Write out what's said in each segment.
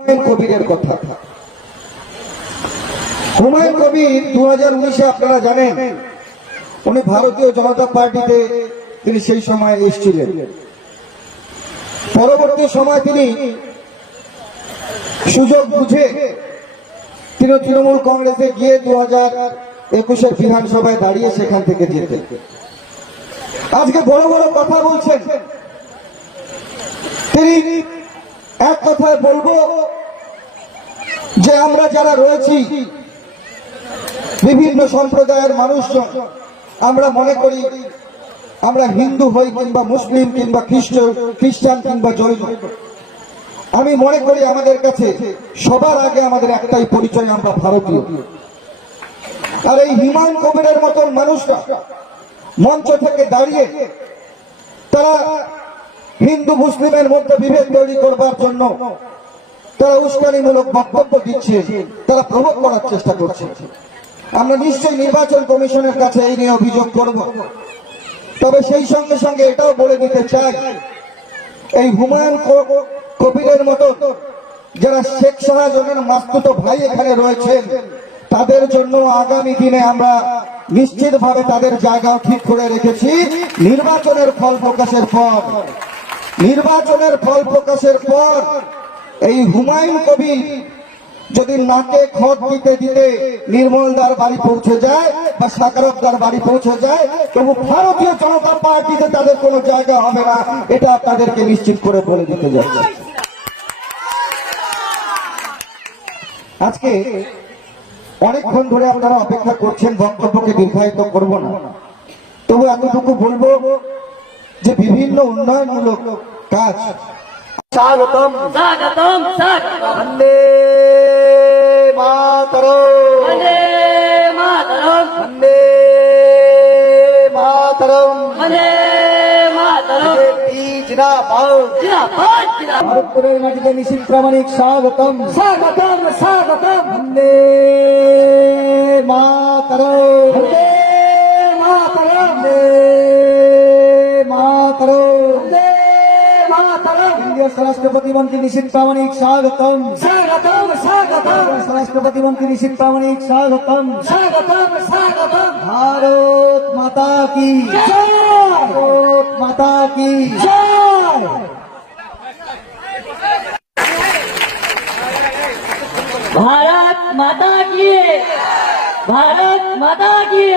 হুমায়ুন কবিরের কথা। হুমায়ুন কবির দু হাজার উনিশে আপনারা জানেন, উনি ভারতীয় জনতা পার্টিতে তিনি সেই সময় এসেছিলেন। পরবর্তী সময় তিনি সুযোগ বুঝে তিনি তৃণমূল কংগ্রেসে গিয়ে দু হাজার একুশের বিধানসভায় দাঁড়িয়ে সেখান থেকে যেতেন। আজকে বড় বড় কথা বলছেন। তিনি এক কথায় বলব যে আমরা যারা রয়েছি, বিভিন্ন সম্প্রদায়ের মানুষজন, আমরা মনে করি আমরা হিন্দু হই কিংবা মুসলিম কিংবা খ্রিস্ট, খ্রিস্টান কিংবা জৈন। আমি মনে করি আমাদের কাছে সবার আগে আমাদের একটাই পরিচয়, আমরা ভারতীয়। আর এই হিমায়ুন কবিরের মতন মানুষরা মঞ্চ থেকে দাঁড়িয়ে তারা হিন্দু মুসলিমের মধ্যে বিভেদ তৈরি করবার জন্য তারা উস্কানিমূলক বক্তব্য দিচ্ছে, তারা প্রভোগ করার চেষ্টা করছে। আমরা নিশ্চয়ই নির্বাচন কমিশনের কাছে এই নিয়ে অভিযোগ করব। তবে সেই সঙ্গে সঙ্গে এটাও বলে দিতে চাই, এই হুমায়ুন কবিরের মতো যারা শেখ শাহজাহানের মাস্তুত ভাই এখানে রয়েছেন, তাদের জন্য আগামী দিনে আমরা নিশ্চিতভাবে তাদের জায়গা ঠিক করে রেখেছি। নির্বাচনের ফল প্রকাশের পর নির্বাচনের ফল প্রকাশের পর এই হুমায়ুন কবি যদি নাকে খত দিতে দিতে নির্মলদার বাড়ি পৌঁছে যায় বা সাকারকদার বাড়ি পৌঁছে যায়, তবু ভারতীয় জনতা পার্টিতে তাদের কোনো জায়গা হবে না, এটা তাদেরকে নিশ্চিত করে বলে দিতে যাচ্ছে। আজকে অনেকক্ষণ ধরে আপনারা অপেক্ষা করছেন, বক্তব্যকে দীর্ঘায়িত করব না। তবু এতটুকু বলব যে বিভিন্ন উন্নয়নমূলক কাজ। স্বাগতম। স্বাগতম বন্দে মাতরম। বন্দে মাতরম। বন্দে মাতরম। বন্দে ভারতপুরের মাটিতে নিশীত প্রামাণিক স্বাগতম। স্বাগতম স্বাগতম। বন্দে মাতরম। বন্দে মাতরম। বন্দে राष्ट्रपति मंत्री निशित पावनिक स्वागतम। स्वागतम स्वागतम। राष्ट्रपति मंत्री निशित पावनिक स्वागतम। स्वागतम स्वागतम। भारत माता की। भारत माता की। भारत माता की। भारत माता की।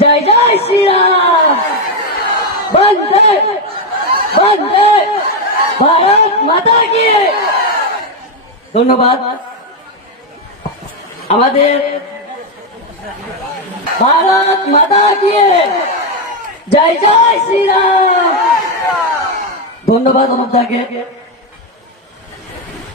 जय जय श्री राम। বন্দে ভারত মাতা কি ধন্যবাদ। আমাদের ভারত মাতা কি জয় জয় শ্রীরাম। ধন্যবাদ অমুদাকে